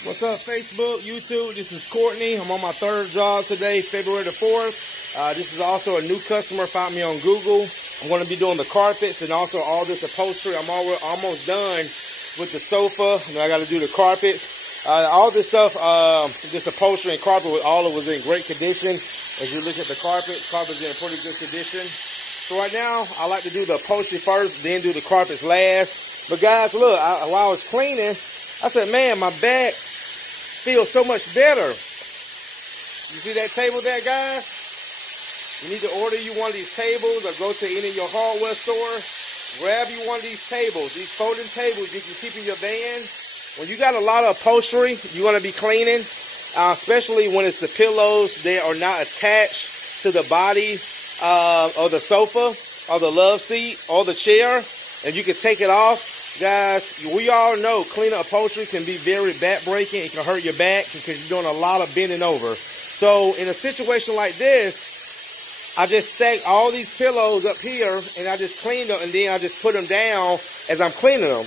What's up, Facebook, YouTube? This is Courtney. I'm on my third job today, February the 4th. This is also a new customer, found me on Google. I'm going to be doing the carpets and also all this upholstery. I'm almost done with the sofa. And I got to do the carpets. All this stuff, this upholstery and carpet, all of it was in great condition. As you look at the carpet's in pretty good condition. So right now, I like to do the upholstery first, then do the carpets last. But guys, look, while I was cleaning, I said, man, my back feels so much better. You see that table there, guys? You need to order you one of these tables or go to any of your hardware stores. Grab you one of these tables. These folding tables you can keep in your van. When you got a lot of upholstery, you're going to be cleaning, especially when it's the pillows. They are not attached to the body or the sofa or the love seat or the chair. And you can take it off. Guys, we all know cleaning upholstery can be very back-breaking. It can hurt your back because you're doing a lot of bending over. So in a situation like this, I just stack all these pillows up here and I just clean them and then I just put them down as I'm cleaning them.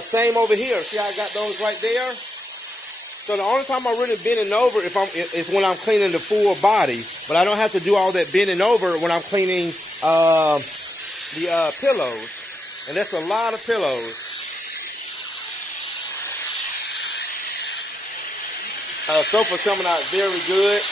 Same over here. See how I got those right there? So the only time I'm really bending over is when I'm cleaning the full body. But I don't have to do all that bending over when I'm cleaning the pillows. And that's a lot of pillows. Sofa's coming out very good.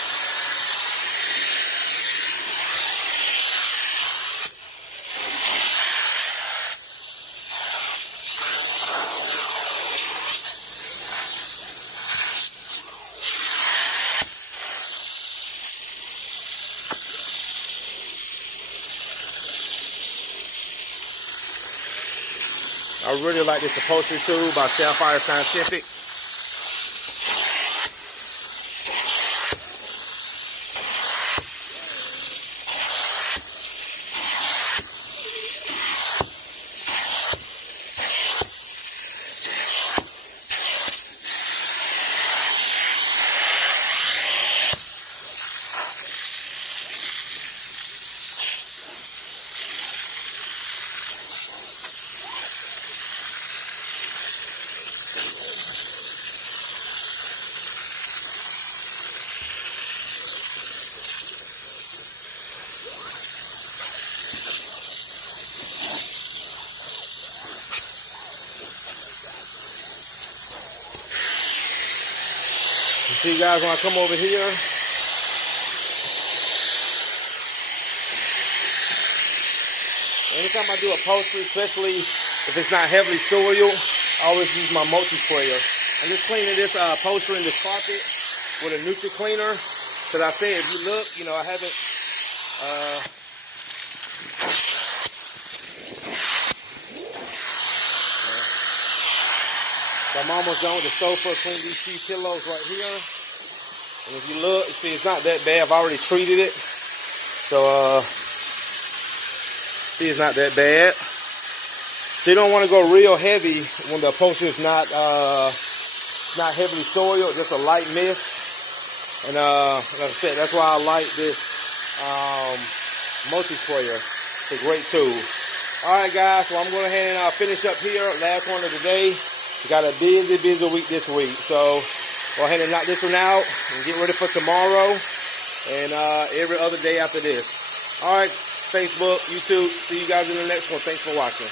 I really like this upholstery tool by Sapphire Scientific. You see, guys, when I come over here, anytime I do upholstery, especially if it's not heavily soiled, I always use my multi-sprayer. I'm just cleaning this upholstery and this carpet with a neutral cleaner. Because I say, if you look, you know, I haven't, so I'm almost done with the sofa. Clean these few pillows right here. And if you look, you see it's not that bad. I've already treated it. So, see, it's not that bad. So you don't want to go real heavy when the upholstery is not heavily soiled, just a light mist. And like I said, that's why I like this multi-sprayer. It's a great tool. Alright guys, so I'm going to go ahead and finish up here. Last one of the day. We got a busy week this week. So go ahead and knock this one out and get ready for tomorrow and every other day after this. Alright, Facebook, YouTube, see you guys in the next one. Thanks for watching.